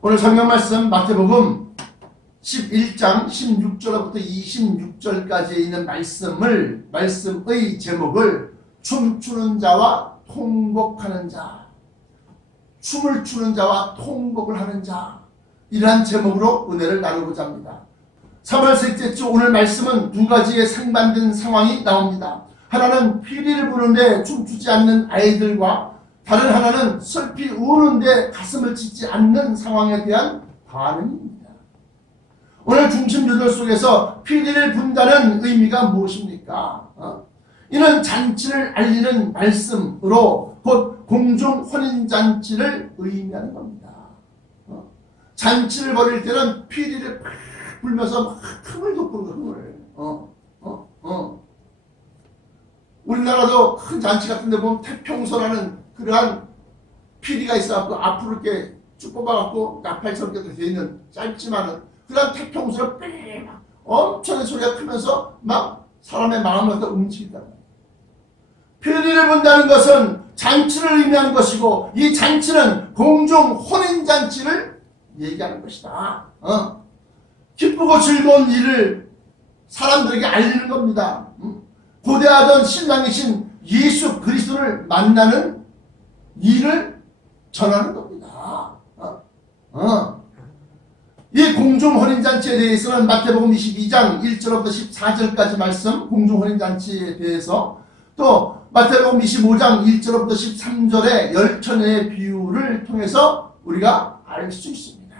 오늘 성경 말씀 마태복음 11장 16절부터 26절까지에 있는 말씀의 제목을 춤추는 자와 통곡하는 자, 춤을 추는 자와 통곡을 하는 자, 이러한 제목으로 은혜를 나누고자 합니다. 3월 셋째 주 오늘 말씀은 두 가지의 상반된 상황이 나옵니다. 하나는 피리를 부는데 춤추지 않는 아이들과 다른 하나는 슬피 우는데 가슴을 치지 않는 상황에 대한 반응입니다. 오늘 중심 요절 속에서 피리를 분다는 의미가 무엇입니까? 이는 잔치를 알리는 말씀으로 곧 공중 혼인잔치를 의미하는 겁니다. 잔치를 벌일 때는 피리를 팍 불면서 막 흥을 돋구는 흥을. 우리나라도 큰 잔치 같은 데 보면 태평소라는 그러한 피리가 있어갖고 앞으로 이렇게 쭉 뽑아갖고 나팔처럼 이렇게 되어 있는 짧지만은 그러한 태평소를 막 엄청난 소리가 크면서 막 사람의 마음을 갖다 움직인다. 피리를 분다는 것은 잔치를 의미하는 것이고 이 잔치는 공중 혼인잔치를 얘기하는 것이다. 기쁘고 즐거운 일을 사람들에게 알리는 겁니다. 고대하던 신랑이신 예수 그리스도를 만나는 일을 전하는 겁니다. 이 공중혼인잔치에 대해서는 마태복음 22장 1절부터 14절까지 말씀 공중혼인잔치에 대해서 또 마태복음 25장 1절부터 13절의 열처녀의 비유를 통해서 우리가 알 수 있습니다.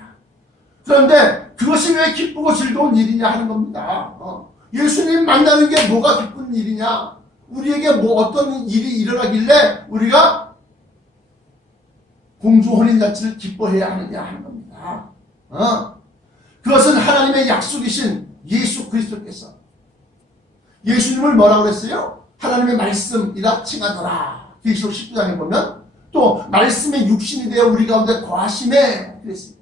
그런데 그것이 왜 기쁘고 즐거운 일이냐 하는 겁니다. 예수님 만나는 게 뭐가 기쁜 일이냐? 우리에게 뭐 어떤 일이 일어나길래 우리가 공중혼인잔치를 기뻐해야 하느냐 하는 겁니다. 그것은 하나님의 약속이신 예수 그리스도께서 예수님을 뭐라고 그랬어요? 하나님의 말씀이라 칭하더라. 계시록 19장에 보면 또 말씀의 육신이 되어 우리 가운데 거하심에 그랬습니다.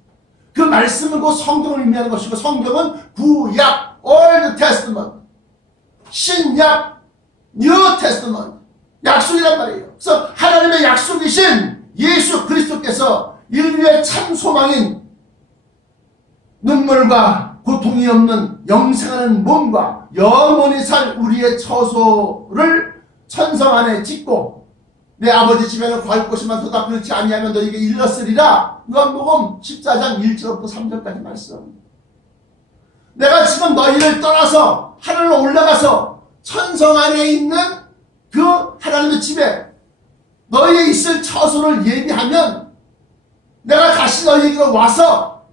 그 말씀은 곧 성경을 의미하는 것이고 성경은 구약 Old Testament, 신약 New Testament, 약속이란 말이에요. 그래서 하나님의 약속이신 예수 그리스도께서 인류의 참 소망인 눈물과 고통이 없는 영생하는 몸과 영원히 살 우리의 처소를 천성 안에 짓고 내 아버지 집에는 과일 꽃이 많도다 그렇지 아니하면 너에게 일렀으리라. 요한복음 14장 1절부터 3절까지 말씀. 내가 지금 너희를 떠나서 하늘로 올라가서 천성 안에 있는 그 하나님의 집에 너희의 있을 처소를 예비하면 내가 다시 너희에게로 와서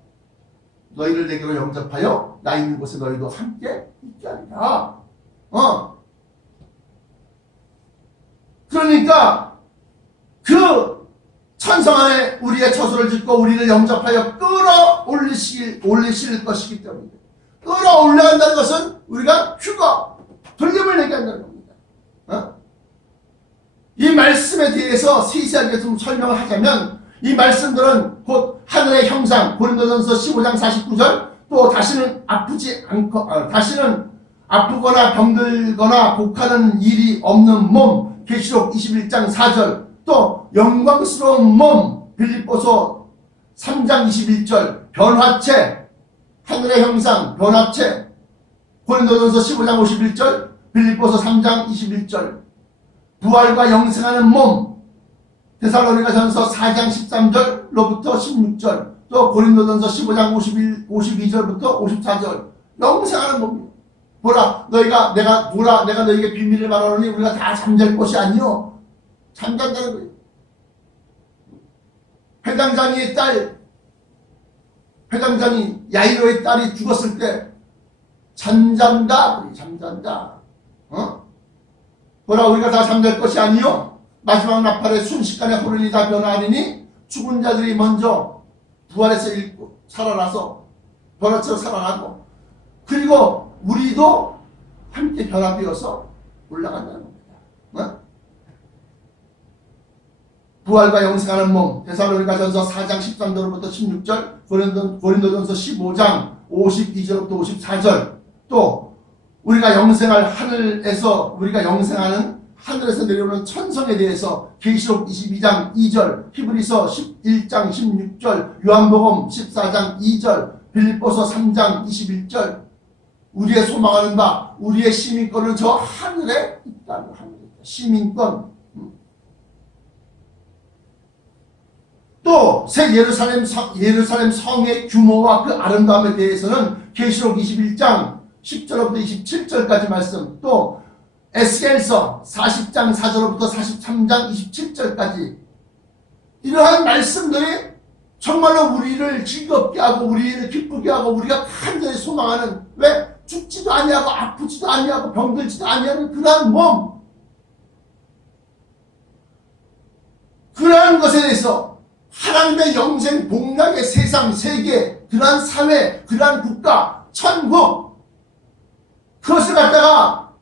너희를 내게로 영접하여 나 있는 곳에 너희도 함께 있게 하리라. 그러니까 그 천성 안에 우리의 처소를 짓고 우리를 영접하여 끌어올리실 것이기 때문에 끌어올라간다는 것은 우리가 휴가, 돌림을 얘기한다는 겁니다. 이 말씀에 대해서 세세하게 좀 설명을 하자면 이 말씀들은 곧 하늘의 형상, 고린도전서 15장 49절 또 다시는 아프거나 병들거나 곡하는 일이 없는 몸, 계시록 21장 4절 또 영광스러운 몸, 빌립보서 3장 21절 변화체, 하늘의 형상, 변화체, 고린도전서 15장 51절, 빌립보서 3장 21절, 부활과 영생하는 몸, 데살로니가전서 4장 13절로부터 16절, 또 고린도전서 15장 52절부터 54절, 영생하는 몸. 보라, 내가 너에게 비밀을 말하노니 우리가 다 잠잘 것이 아니요. 잠잔다는 거예요. 회당장이 야이로의 딸이 죽었을 때 잠잔다. 보라 우리가 다 잠잘 것이 아니요 마지막 나팔에 순식간에 호련이 다 변화하리니 죽은 자들이 먼저 부활해서 살아나서 변화처럼 살아나고 그리고 우리도 함께 변화되어서 올라간다는 겁니다. 부활과 영생하는 몸, 데살로니가전서 4장 13절부터 16절, 고린도전서 15장 52절부터 54절, 또 우리가 영생할 하늘에서 우리가 영생하는 하늘에서 내려오는 천성에 대해서 계시록 22장 2절, 히브리서 11장 16절, 요한복음 14장 2절, 빌립보서 3장 21절, 우리의 소망하는 바, 우리의 시민권은 저 하늘에 있다는 합니다. 시민권. 또 새 예루살렘 성의 규모와 그 아름다움에 대해서는 계시록 21장 10절부터 27절까지 말씀, 또 에스겔서 40장 4절부터 43장 27절까지 이러한 말씀들이 정말로 우리를 즐겁게 하고 우리를 기쁘게 하고 우리가 간절히 소망하는, 왜 죽지도 아니하고 아프지도 아니하고 병들지도 아니하는 그러한 몸, 그러한 것에 대해서 하나님의 영생 복락의 세상 세계, 그러한 사회, 그러한 국가, 천국, 그것을 갖다가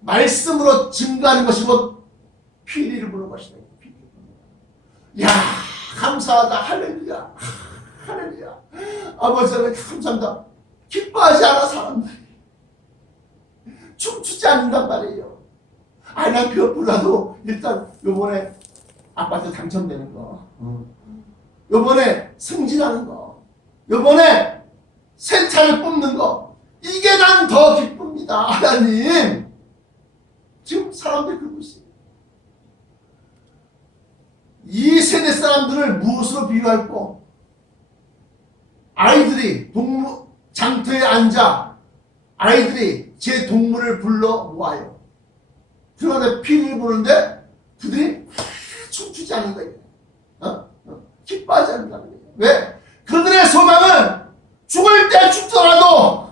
말씀으로 증거하는 것이고 피리를 부는 것이다. 야, 감사하다. 할렐루야. 할렐루야. 아버지 하나님 감사합니다. 기뻐하지 않아 사람들이 춤추지 않는단 말이에요. 난 그것보다도 일단 요번에 아파트 당첨되는 거, 요번에 승진하는 거, 요번에 새 차를 뽑는 거, 이게 난 더 기쁩니다. 하나님, 지금 사람들이 그러고 있어요. 이 세대 사람들을 무엇으로 비유할까? 아이들이 장터에 앉아 아이들이 제 동물을 불러 모아요. 그런데 피리를 부는데 그들이 춤추지 않는 거예요. 기뻐하지 않는다는 거예요. 왜? 그들의 소망은 죽을 때 죽더라도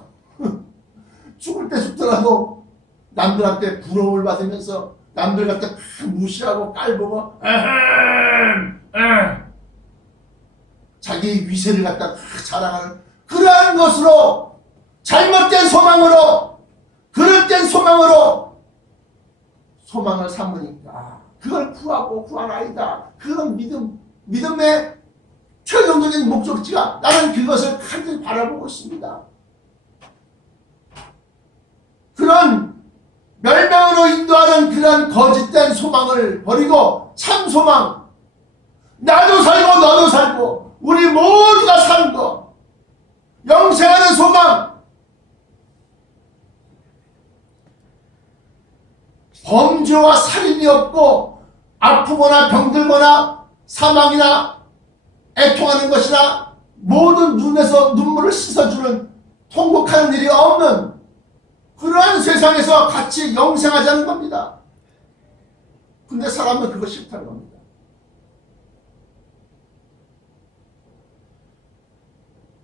죽을 때 죽더라도 남들한테 부러움을 받으면서 남들 갖다 무시하고 깔보고 자기 위세를 갖다 자랑하는 그러한 것으로, 잘못된 소망으로, 그릇된 소망으로 소망을 삼으니까 그걸 구할 아이다. 그런 믿음의 최종적인 목적지가, 나는 그것을 간절히 바라보고 있습니다. 그런 멸망으로 인도하는 그런 거짓된 소망을 버리고 참 소망, 나도 살고 너도 살고 우리 모두가 사는 거, 영생하는 소망, 범죄와 살인이 없고 아프거나 병들거나 사망이나 애통하는 것이나 모든 눈에서 눈물을 씻어주는 통곡하는 일이 없는 그러한 세상에서 같이 영생하자는 겁니다. 근데 사람은 그거 싫다는 겁니다.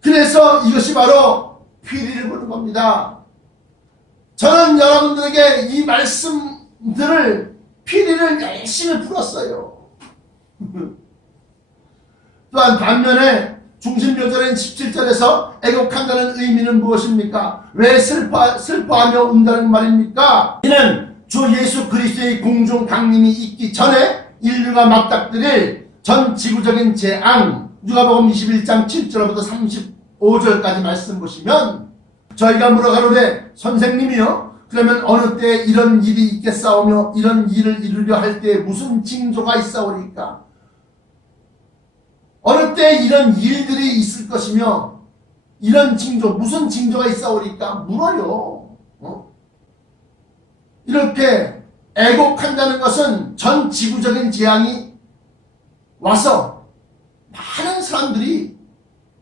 그래서 이것이 바로 피리를 부는 겁니다. 저는 여러분들에게 이 말씀들을, 피리를 열심히 풀었어요. 또한 반면에 중심묘절인 17절에서 애곡한다는 의미는 무엇입니까? 왜 슬퍼하며 운다는 말입니까? 이는 주 예수 그리스도의 공중 강림이 있기 전에 인류가 맞닥뜨릴 전 지구적인 재앙, 누가복음 21장 7절부터 35절까지 말씀 보시면, 저희가 물어가로되 선생님이요, 그러면 어느 때 이런 일이 있겠사오며 이런 일을 이루려 할 때 무슨 징조가 있사오리까? 어느 때 이런 일들이 있을 것이며 이런 징조, 무슨 징조가 있사오리까? 물어요. 이렇게 애곡한다는 것은 전 지구적인 재앙이 와서 많은 사람들이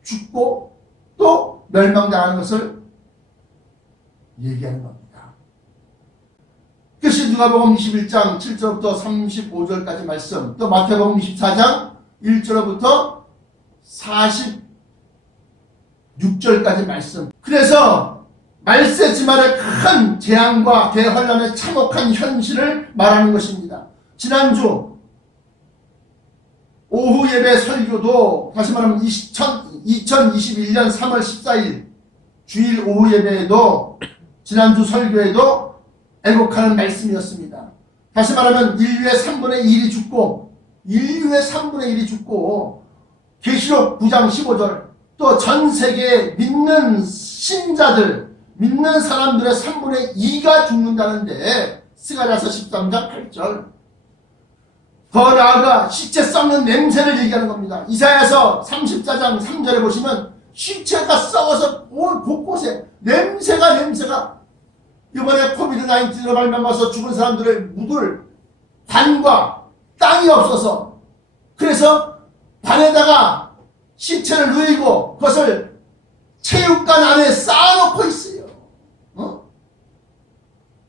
죽고 또 멸망당하는 것을 얘기하는 겁니다. 그것이 누가복음 21장 7절부터 35절까지 말씀, 또 마태복음 24장 1절부터 46절까지 말씀. 그래서 말세지말의 큰 재앙과 대환란의 참혹한 현실을 말하는 것입니다. 지난주 오후 예배 설교도, 다시 말하면 2021년 3월 14일 주일 오후 예배에도, 지난주 설교에도 애곡하는 말씀이었습니다. 다시 말하면 인류의 3분의 1이 죽고 계시록 9장 15절, 또 전 세계에 믿는 신자들, 믿는 사람들의 3분의 2가 죽는다는데, 스가랴서 13장 8절. 더 나아가 시체 썩는 냄새를 얘기하는 겁니다. 이사야서 34장 3절에 보시면 시체가 썩어서 온 곳곳에 냄새가 이번에 코비드-19로 발명해서 죽은 사람들을 묻을 관과 땅이 없어서 그래서 관에다가 시체를 누이고 그것을 체육관 안에 쌓아놓고 있어요.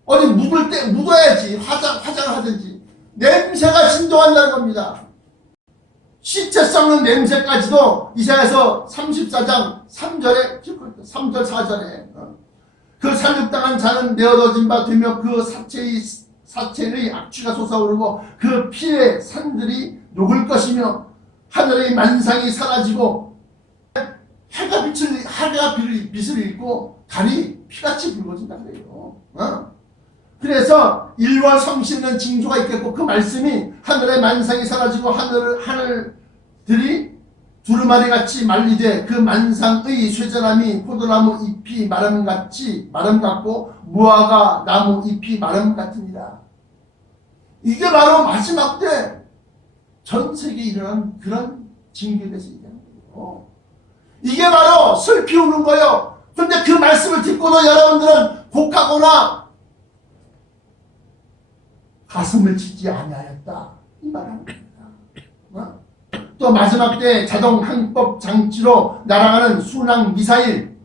어디 묻을 때 묻어야지 화장을 하든지. 냄새가 진동한다는 겁니다. 시체 썩는 냄새까지도 이사야서 34장 3절에 3절 4절에 그 살육당한 자는 내어던진 바 되며 그 사체의 악취가 솟아오르고 그 피의 산들이 녹을 것이며 하늘의 만상이 사라지고 해가 빛을 잃고 달이 피같이 붉어진다 그래요. 그래서 일월 성실은 징조가 있겠고 그 말씀이 하늘의 만상이 사라지고 하늘들이 두루마리같이 말리되 그 만상의 쇠전함이 포도나무 잎이 마름 같고 무화과 나무 잎이 마름 같으니라. 이게 바로 마지막 때 전 세계에 일어난 그런 징조에 대해서 얘기하는 거예요. 이게 바로 슬피 우는 거예요. 그런데 그 말씀을 듣고도 여러분들은 곡하거나 가슴을 치지 아니하였다 이 말하는 겁니다. 또 마지막 때 자동 항법 장치로 날아가는 순항 미사일,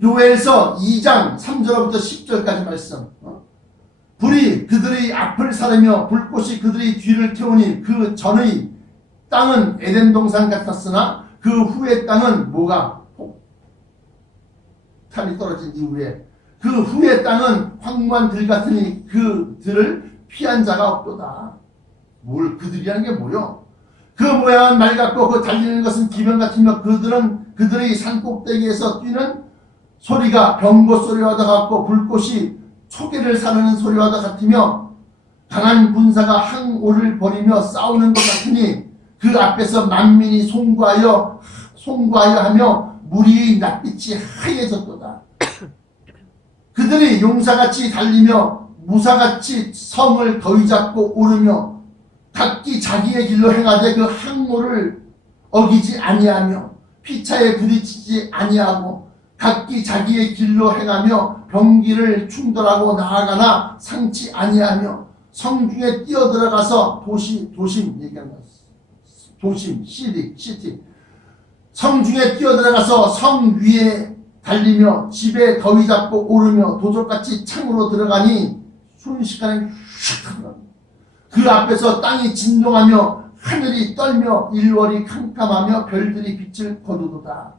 요엘서 2장 3절부터 10절까지 말씀. 불이 그들의 앞을 사르며 불꽃이 그들의 뒤를 태우니 그 전의 땅은 에덴 동산 같았으나 그 후의 땅은 뭐가 폭탄이 떨어진 이후에 그 후의 땅은 황무한 들 같으니 그 들을 피한 자가 없도다. 뭘 그들이라는 게 뭐요? 그 모양은 말 같고 그 달리는 것은 기병 같으며 그들의 산꼭대기에서 뛰는 소리가 병거 소리와도 같고 불꽃이 초계를 사르는 소리와도 같으며 강한 군사가 항오를 벌이며 싸우는 것 같으니 그 앞에서 만민이 송구하여 하며 무리의 낯빛이 하얘졌도다. 그들이 용사같이 달리며 무사같이 성을 더위 잡고 오르며 각기 자기의 길로 행하되 그 항모를 어기지 아니하며 피차에 부딪히지 아니하고 각기 자기의 길로 행하며 병기를 충돌하고 나아가나 상치 아니하며 성중에 뛰어들어가서 도심 얘기하는 것 도심 시티 성중에 뛰어들어가서 성 위에 달리며 집에 더위 잡고 오르며 도적같이 창으로 들어가니 순식간에 휙 그 앞에서 땅이 진동하며 하늘이 떨며 일월이 캄캄하며 별들이 빛을 거두도다.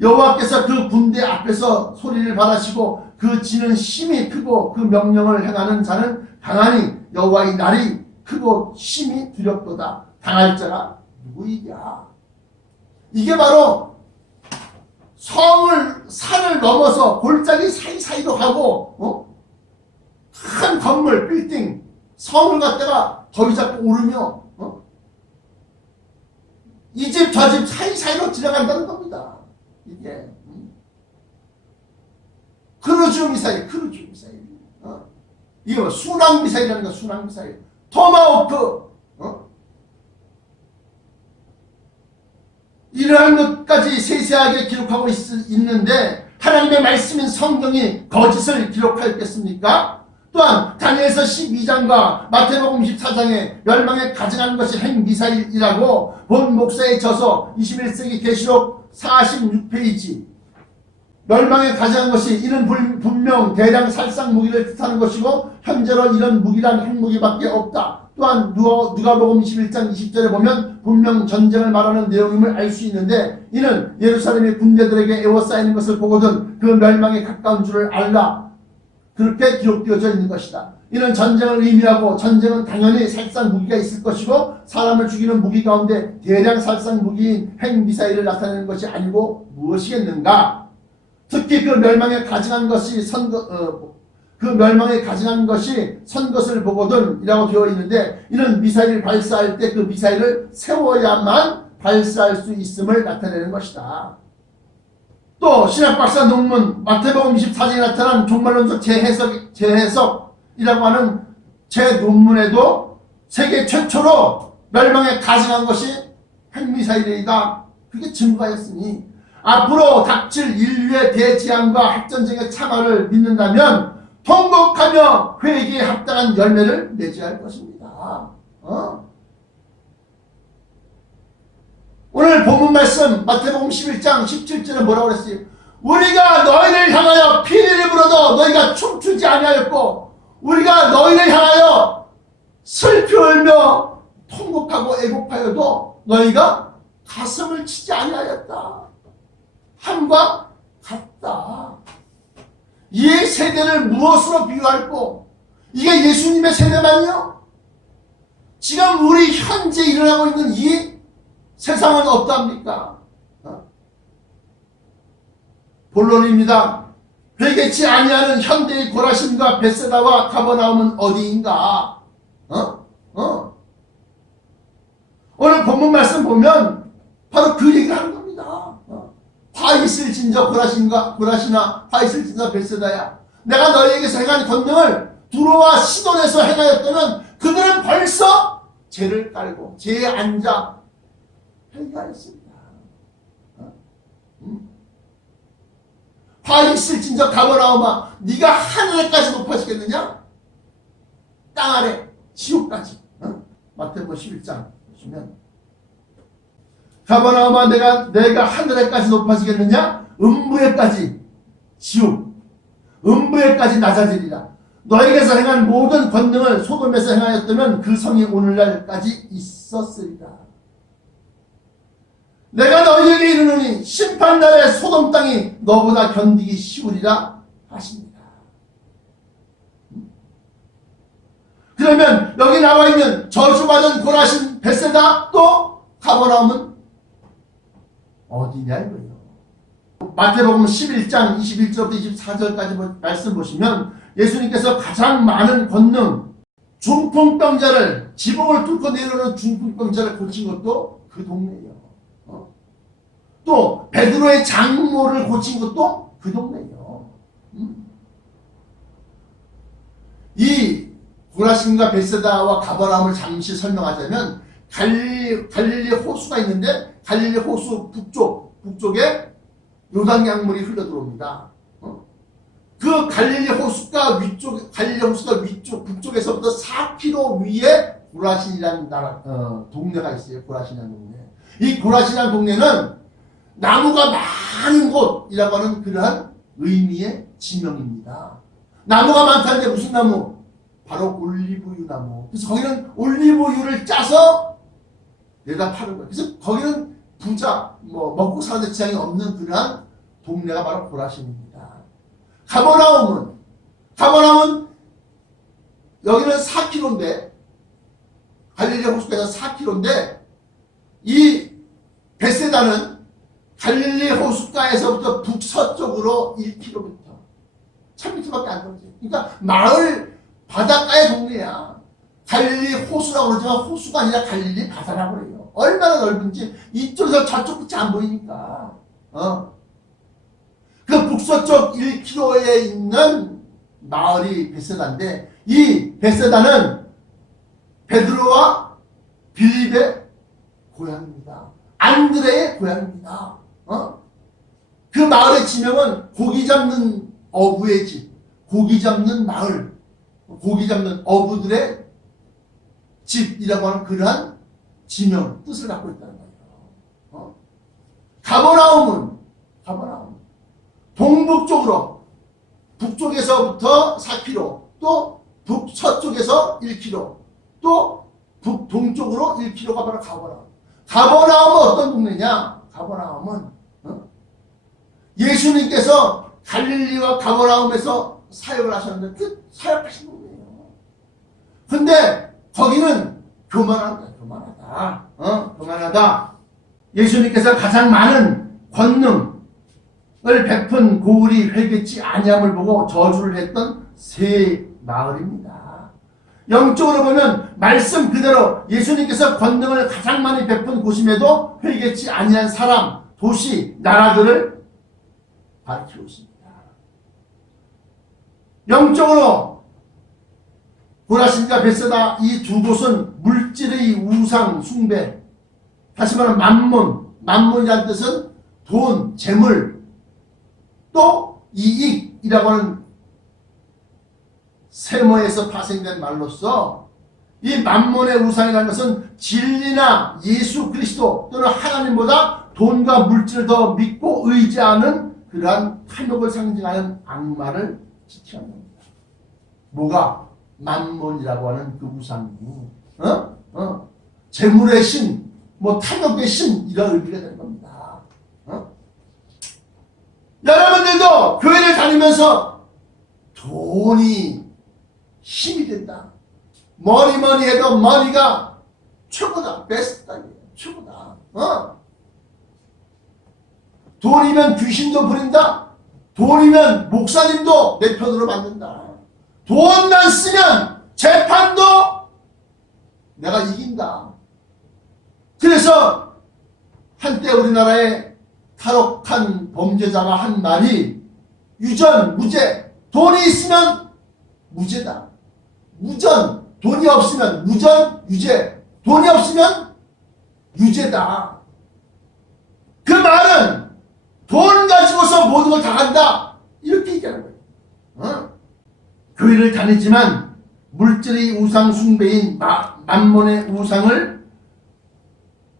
여호와께서 그 군대 앞에서 소리를 발하시고 그 지는 힘이 크고 그 명령을 행하는 자는 강하니 여호와의 날이 크고 힘이 두렵도다. 당할 자가 누구이랴. 이게 바로 산을 넘어서 골짜기 사이사이로 가고 큰 건물 빌딩 성을 갖다가 더위 잡고 오르며 이 집 저 집 사이사이로 지나간다는 겁니다. 이게 크루즈 미사일 이게 뭐 순항 미사일이라는 거. 순항 미사일 토마호크 이러한 것까지 세세하게 기록하고 있는데 하나님의 말씀인 성경이 거짓을 기록하였겠습니까? 또한 다니엘서 12장과 마태복음 14장에 멸망에 가증한 것이 핵미사일이라고 본 목사의 저서 21세기 계시록 46페이지 멸망에 가증한 것이 이는 분명 대량 살상 무기를 뜻하는 것이고 현재로 이런 무기란 핵무기밖에 없다. 또한 누가복음 21장 20절에 보면 분명 전쟁을 말하는 내용임을 알 수 있는데 이는 예루살렘의 군대들에게 에워싸이는 것을 보거든 그 멸망에 가까운 줄을 알라. 그렇게 기록되어져 있는 것이다. 이는 전쟁을 의미하고 전쟁은 당연히 살상 무기가 있을 것이고 사람을 죽이는 무기 가운데 대량 살상 무기인 핵미사일을 나타내는 것이 아니고 무엇이겠는가? 특히 그 멸망에 가증한 것이 선것을 보거든 이라고 되어 있는데 이는 미사일을 발사할 때 그 미사일을 세워야만 발사할 수 있음을 나타내는 것이다. 또 신학박사 논문 마태복음 24장에 나타난 종말론적 재해석이라고 하는 제 논문에도 세계 최초로 멸망에 가증한 것이 핵미사일이다. 그게 증거였으니 앞으로 닥칠 인류의 대재앙과 핵전쟁의 참화를 믿는다면 통곡하며 회개에 합당한 열매를 맺어야 할 것입니다. 오늘 본문 말씀 마태복음 11장 17절에 뭐라고 그랬어요? 우리가 너희를 향하여 피리를 불어도 너희가 춤추지 아니하였고 우리가 너희를 향하여 슬피 울며 통곡하고 애곡하여도 너희가 가슴을 치지 아니하였다. 함과 같다. 이 세대를 무엇으로 비유할꼬? 이게 예수님의 세대만요? 지금 우리 현재 일어나고 있는 이 세상은 어떠합니까? 본론입니다. 회개치 아니하는 현대의 고라신과 벳세다와 가버나움은 어디인가? 오늘 본문 말씀 보면 바로 그 얘기를 하는 겁니다. 화 있을진저 고라시나 화 있을진저 벳세다야. 내가 너희에게서 행한 권능을 두로와 시돈에서 행하였다면 그들은 벌써 죄를 깔고 죄에 앉아 회개하였습니다. 화 있을진저 가버나움아, 네가 하늘에까지 높아지겠느냐? 땅 아래 지옥까지. 마태복음 11장 보시면 가버나움아, 내가 하늘에까지 높아지겠느냐? 음부에까지 지옥, 음부에까지 낮아지리라. 너에게서 행한 모든 권능을 소돔에서 행하였다면 그 성이 오늘날까지 있었으리라. 내가 너희에게 이르노니 심판날에 소돔 땅이 너보다 견디기 쉬우리라 하십니다. 그러면 여기 나와 있는 저주받은 고라신 벳세다 또 가버나움은 어디냐 이거예요. 마태복음 11장 21절부터 24절까지 말씀 보시면 예수님께서 가장 많은 권능, 중풍병자를, 지붕을 뚫고 내려오는 중풍병자를 고친 것도 그 동네예요. 또 베드로의 장모를 고친 것도 그 동네예요. 이 고라신과 벳세다와 가버나움을 잠시 설명하자면 갈릴리 호수가 있는데 갈릴리 호수 북쪽에 요단강물이 흘러들어옵니다. 그 갈릴리 호수가 북쪽에서부터 4km 위에 고라신이라는 동네가 있어요. 고라신이라는 동네. 이 고라신이라는 동네는 나무가 많은 곳이라고 하는 그러한 의미의 지명입니다. 나무가 많다는데 무슨 나무? 바로 올리브유 나무. 그래서 거기는 올리브유를 짜서 내다 파는 거예요. 그래서 거기는 부자, 먹고 사는 지장이 없는 그러한 동네가 바로 고라신입니다. 가버나움은 여기는 4km인데 갈릴리 호수에서 4km인데 이 벳세다는 갈릴리 호숫가에서부터 북서쪽으로 1km, 1000m밖에 안 떨어져요. 그러니까 마을 바닷가의 동네야. 갈릴리 호수라고 그러지만 호수가 아니라 갈릴리 바다라고 그래요. 얼마나 넓은지 이쪽에서 저쪽 끝이 안 보이니까. 그 북서쪽 1km에 있는 마을이 벳세다인데 이 벳세다는 베드로와 빌립의 고향입니다. 안드레의 고향입니다. 그 마을의 지명은 고기 잡는 어부의 집, 고기 잡는 마을, 고기 잡는 어부들의 집이라고 하는 그러한 지명, 뜻을 갖고 있다는 거예요. 가버나움은 동북쪽으로 북쪽에서부터 4km, 또 북서쪽에서 1km, 또 북동쪽으로 1km가 바로 가버나움. 가버나움은 어떤 동네냐? 가버나움은 예수님께서 갈릴리와 가버나움에서 사역을 하셨는데 그 사역하신 동네예요. 근데 거기는 교만하다. 예수님께서 가장 많은 권능을 베푼 고을이 회개치 아니함을 보고 저주를 했던 세 마을입니다. 영적으로 보면 말씀 그대로 예수님께서 권능을 가장 많이 베푼 곳임에도 회개치 아니한 사람, 도시, 나라들을 가르치고 있습니다. 영적으로 고라신과 벳세다 이 두 곳은 물질의 우상 숭배, 다시 말하면 만몬이라는 뜻은 돈, 재물, 또 이익이라고 하는 세모에서 파생된 말로서 이 만몬의 우상이라는 것은 진리나 예수 그리스도 또는 하나님보다 돈과 물질을 더 믿고 의지하는 그러한 탐욕을 상징하는 악마를 지칭하는 겁니다. 뭐가? 만몬이라고 하는 그 우상이 재물의 신, 탐욕의 신, 이런 의미가 되는 겁니다. 여러분들도 교회를 다니면서 돈이 힘이 된다. 뭐니 해도 머니가 최고다. 베스트다. 최고다. 돈이면 귀신도 부린다. 돈이면 목사님도 내 편으로 만든다. 돈만 쓰면 재판도 내가 이긴다. 그래서 한때 우리나라에 탈옥한 범죄자가 한 말이 유전, 무죄. 돈이 있으면 무죄다. 무전, 돈이 없으면 무전, 유죄. 돈이 없으면 유죄다. 그 말은 돈 가지고서 모든 걸 다 한다. 이렇게 얘기하는 거예요. 교회를 다니지만 물질의 우상 숭배인 만몬의 우상을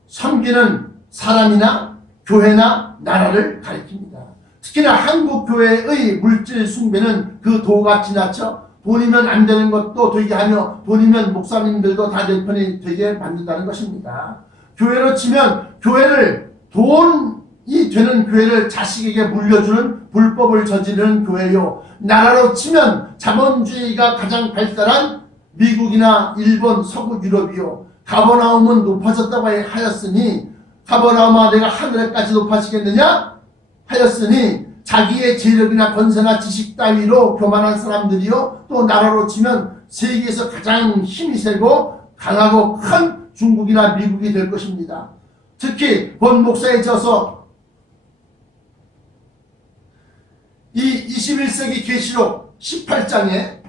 섬기는 사람이나 교회나 나라를 가리킵니다. 특히나 한국 교회의 물질 숭배는 그 도가 지나쳐 돈이면 안 되는 것도 되게 하며 돈이면 목사님들도 다 내 편이 되게 만든다는 것입니다. 교회로 치면 교회를 돈이 되는 교회를 자식에게 물려주는 불법을 저지르는 교회요. 나라로 치면 자본주의가 가장 발달한 미국이나 일본, 서구 유럽이요. 가버나움은 높아졌다고 하였으니 가버나움아 내가 하늘에까지 높아지겠느냐 하였으니 자기의 재력이나 권세나 지식 따위로 교만한 사람들이요. 또 나라로 치면 세계에서 가장 힘이 세고 강하고 큰 중국이나 미국이 될 것입니다. 특히 본 목사에 져서 이 21세기 계시록 18장에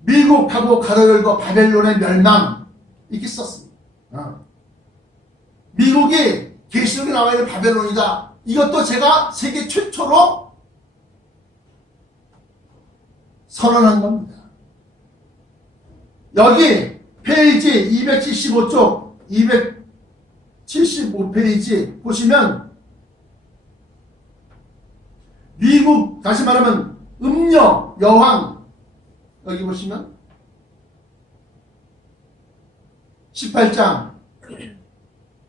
미국하고 가로 열고 바벨론의 멸망 이렇게 썼습니다. 미국이 계시록에 나와 있는 바벨론이다. 이것도 제가 세계 최초로 선언한 겁니다. 여기 페이지 275쪽 275페이지 보시면 미국, 다시 말하면 음녀 여왕, 여기 보시면 18장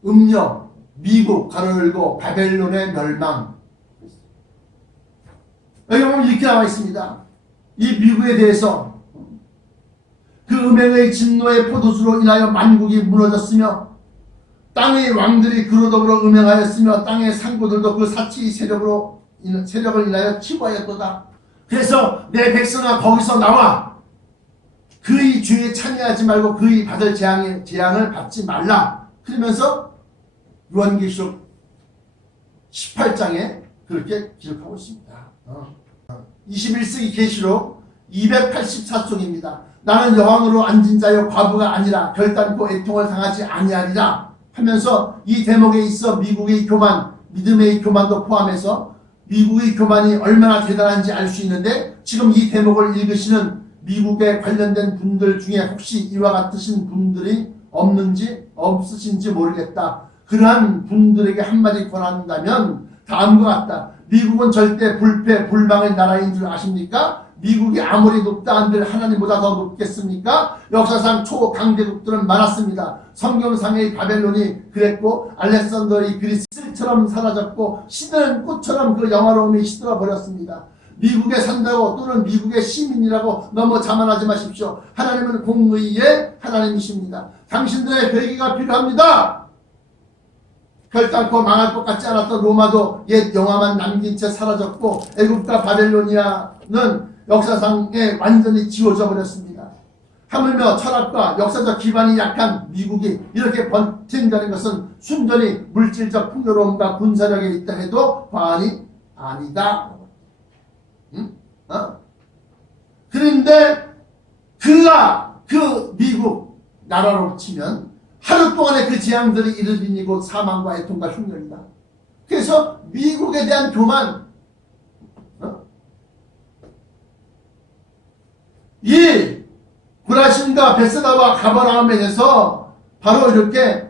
음녀 미국 가로 열고 바벨론의 멸망, 여기 보면 이렇게 나와 있습니다. 이 미국에 대해서 그 음행의 진노의 포도주로 인하여 만국이 무너졌으며 땅의 왕들이 그로 더불어 음행하였으며 땅의 상고들도 그 사치의 세력을 인하여 치부하였도다. 그래서 내 백성아 거기서 나와 그의 주에 참여하지 말고 그의 받을 재앙을 받지 말라. 그러면서 요한계시록 18장에 그렇게 기록하고 있습니다. 21세기 계시록 284쪽입니다. 나는 여왕으로 앉은 자여 과부가 아니라 결단코 애통을 당하지 아니하리라 하면서 이 대목에 있어 미국의 교만, 믿음의 교만도 포함해서 미국의 교만이 얼마나 대단한지 알 수 있는데, 지금 이 대목을 읽으시는 미국에 관련된 분들 중에 혹시 이와 같으신 분들이 없으신지 모르겠다. 그러한 분들에게 한마디 권한다면 다음과 같다. 미국은 절대 불패 불망의 나라인 줄 아십니까? 미국이 아무리 높다 한들 하나님보다 더 높겠습니까? 역사상 초강대국들은 많았습니다. 성경상의 바벨론이 그랬고 알렉산더의 그리스처럼 사라졌고 시드는 꽃처럼 그 영화로움이 시들어 버렸습니다. 미국에 산다고 또는 미국의 시민이라고 너무 자만하지 마십시오. 하나님은 공의의 하나님이십니다. 당신들의 회개가 필요합니다. 결단코 망할 것 같지 않았던 로마도 옛 영화만 남긴 채 사라졌고 애국과 바벨로니아는 역사상에 완전히 지워져 버렸습니다. 하물며 철학과 역사적 기반이 약한 미국이 이렇게 버틴다는 것은 순전히 물질적 풍요로움과 군사력에 있다 해도 과언이 아니다. 응? 그런데 그가 그 미국 나라로 치면 하루 동안에 그 재앙들이 이르리니 곧 사망과 애통과 흉년이다. 그래서 미국에 대한 교만, 이 고라신과 베세다와 가버나움에 대해서 바로 이렇게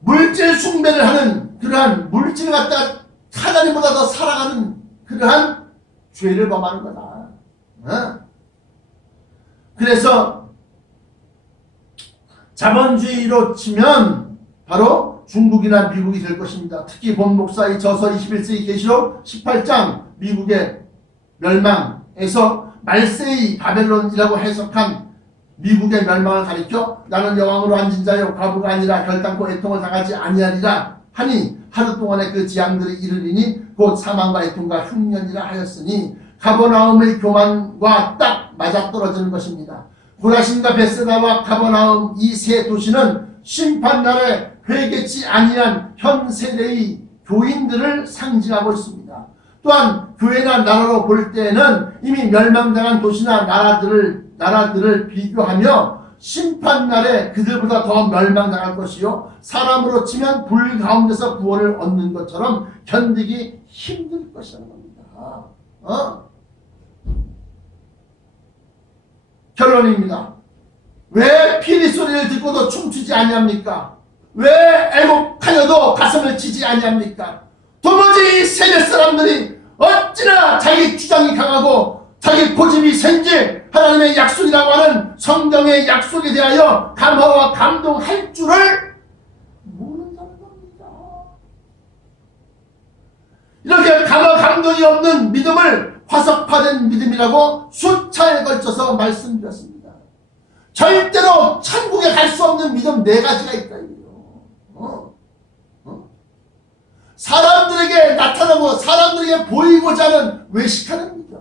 물질 숭배를 하는 그러한 물질을 갖다 하나님보다 더 사랑하는 그러한 죄를 범하는 거다. 그래서 자본주의로 치면 바로 중국이나 미국이 될 것입니다. 특히 본 목사의 저서 21세기 계시록 18장 미국의 멸망에서 말세의 바벨론이라고 해석한 미국의 멸망을 가리켜 나는 여왕으로 앉은 자요 과부가 아니라 결단코 애통을 당하지 아니하리라 하니 하루 동안에 그 재앙들이 이르리니 곧 사망과 애통과 흉년이라 하였으니 가버나움의 교만과 딱 맞아떨어지는 것입니다. 고라신과 베세다와 가버나움 이 세 도시는 심판날에 회개치 아니한 현 세대의 교인들을 상징하고 있습니다. 또한 교회나 나라로 볼 때에는 이미 멸망당한 도시나 나라들을 비교하며 심판날에 그들보다 더 멸망당할 것이요 사람으로 치면 불 가운데서 구원을 얻는 것처럼 견디기 힘들 것이라는 겁니다. 결론입니다. 왜 피리 소리를 듣고도 춤추지 아니합니까? 왜 애곡하여도 가슴을 치지 아니합니까? 도무지 세대 사람들이 어찌나 자기 주장이 강하고 자기 고집이 센지 하나님의 약속이라고 하는 성경의 약속에 대하여 감화와 감동할 줄을 모른다는 겁니다. 이렇게 감화 감동이 없는 믿음을 화석화된 믿음이라고 수차에 걸쳐서 말씀드렸습니다. 절대로 천국에 갈 수 없는 믿음 네 가지가 있다. 사람들에게 나타나고 사람들에게 보이고자 하는 외식하는 믿음,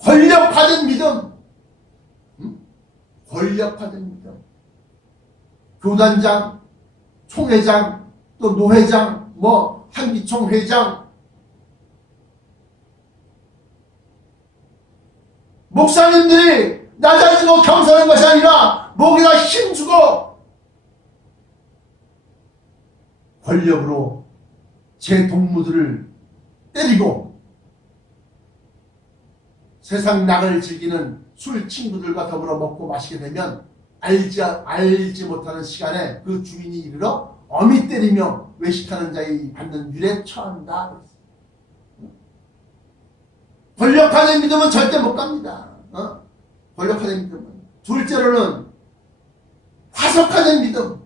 권력화된 믿음, 권력화된 믿음. 교단장, 총회장, 또 노회장, 한기총 회장, 목사님들이 낮아지고 겸손한 것이 아니라 목에다 힘주고 권력으로 제 동무들을 때리고 세상 낙을 즐기는 술 친구들과 더불어 먹고 마시게 되면 알지 못하는 시간에 그 주인이 이르러 어미 때리며 외식하는 자의 받는 율에 처한다. 권력화된 믿음은 절대 못 갑니다. 권력화된 믿음은. 둘째로는 화석화된 믿음.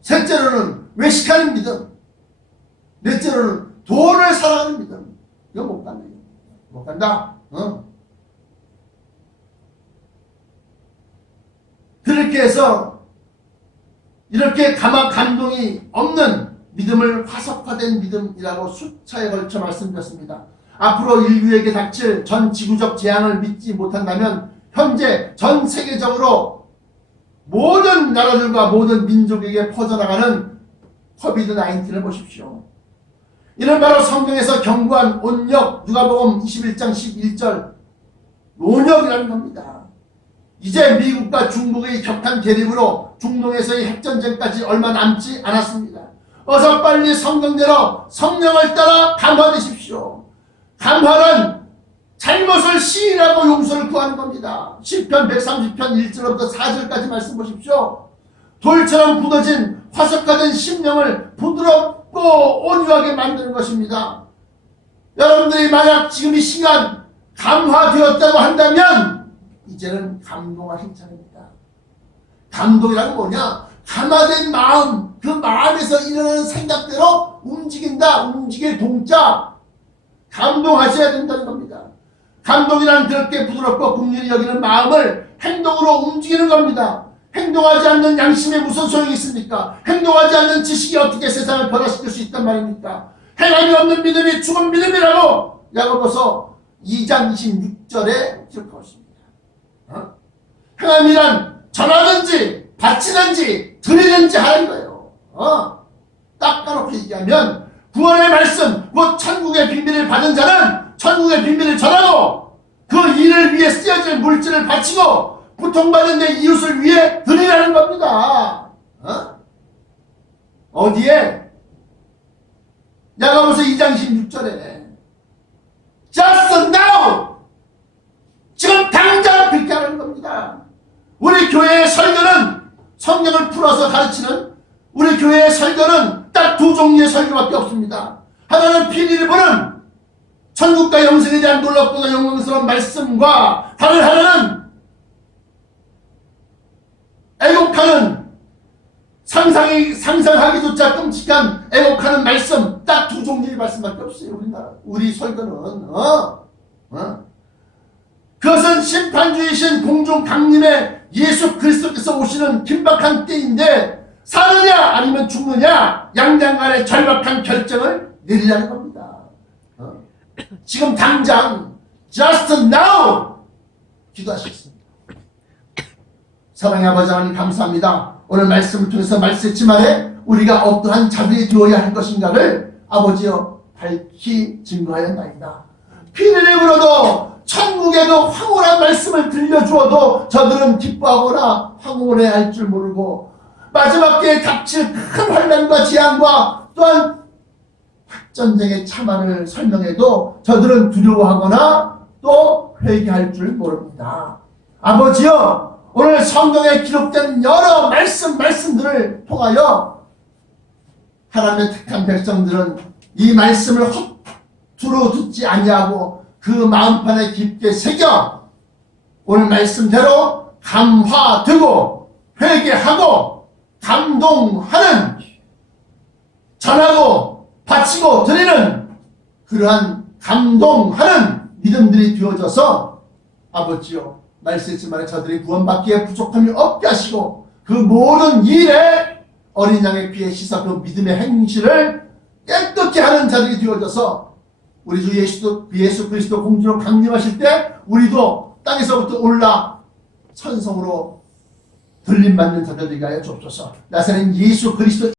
셋째로는 외식하는 믿음. 넷째로는 돈을 사랑하는 믿음. 이거 못 간다. 못 간다. 그렇게 해서 이렇게 감동이 없는 믿음을 화석화된 믿음이라고 수차에 걸쳐 말씀드렸습니다. 앞으로 인류에게 닥칠 전 지구적 재앙을 믿지 못한다면 현재 전 세계적으로 모든 나라들과 모든 민족에게 퍼져나가는 코비드-19를 보십시오. 이는 바로 성경에서 경고한 온역, 누가복음 21장 11절 온역이라는 겁니다. 이제 미국과 중국의 격한 대립으로 중동에서의 핵전쟁까지 얼마 남지 않았습니다. 어서 빨리 성경대로 성령을 따라 감화되십시오. 감화는 잘못을 시인하고 용서를 구하는 겁니다. 시편 130편 1절부터 4절까지 말씀 보십시오. 돌처럼 굳어진 화석화된 심령을 부드럽고 온유하게 만드는 것입니다. 여러분들이 만약 지금 이 시간 감화되었다고 한다면 이제는 감동하실 차례입니다. 감동이란 뭐냐? 감화된 마음, 그 마음에서 일어나는 생각대로 움직인다. 움직일 동자. 감동하셔야 된다는 겁니다. 감동이란 그렇게 부드럽고 긍휼히 여기는 마음을 행동으로 움직이는 겁니다. 행동하지 않는 양심에 무슨 소용이 있습니까? 행동하지 않는 지식이 어떻게 세상을 변화시킬 수 있단 말입니까? 행함이 없는 믿음이 죽은 믿음이라고 야고보서 2장 26절에 기록하고 있습니다. 행함이란 전하든지 바치든지 드리든지 하는 거예요. 닦아놓고 얘기하면 구원의 말씀, 곧 천국의 비밀을 받은 자는 천국의 비밀을 전하고 그 일을 위해 쓰여질 물질을 바치고 고통받는 내 이웃을 위해 드리라는 겁니다. 어디에? 야고보서 2장 16절에 Just now! 지금 당장 그렇게 하는 겁니다. 우리 교회의 설교는 성경을 풀어서 가르치는 우리 교회의 설교는 딱 두 종류의 설교밖에 없습니다. 하나는 피리를 보는 천국과 영생에 대한 놀랍고도 영광스러운 말씀과 다른 하나는 애곡하는 상상하기조차 끔찍한 애곡하는 말씀, 딱 두 종류의 말씀밖에 없어요. 우리 설교는 그것은 심판주이신 공중 강림의 예수 그리스도께서 오시는 긴박한 때인데 사느냐 아니면 죽느냐 양장간의 절박한 결정을 내리라는 겁니다. 지금 당장 just now 기도하시겠습니다. 사랑의 아버지 하나님 감사합니다. 오늘 말씀을 통해서 말씀했지만에 우리가 어떠한 자들이 되어야 할 것인가를 아버지여 밝히 증거하였나이다. 피를 입으로도 천국의 그 황홀한 말씀을 들려주어도 저들은 기뻐하거나 황홀해할 줄 모르고 마지막 때에 닥칠 큰 환난과 재앙과 또한 핵전쟁의 참화를 설명해도 저들은 두려워하거나 또 회개할 줄 모릅니다. 아버지여 오늘 성경에 기록된 여러 말씀들을 통하여 하나님의 택한 백성들은 이 말씀을 헛투로 듣지 아니하고 그 마음판에 깊게 새겨 오늘 말씀대로 감화되고 회개하고 감동하는 전하고 바치고 드리는 그러한 감동하는 믿음들이 되어져서 아버지요 말씀했지만 저들이 구원받기에 부족함이 없게 하시고 그 모든 일에 어린 양의 피에 씻어 그 믿음의 행실을 깨끗게 하는 자들이 되어져서 우리 주 예수 그리스도 공주로 강림하실 때 우리도 땅에서부터 올라 천성으로 들림받는 자들이 하여 주옵소서. 나사렛 예수 그리스도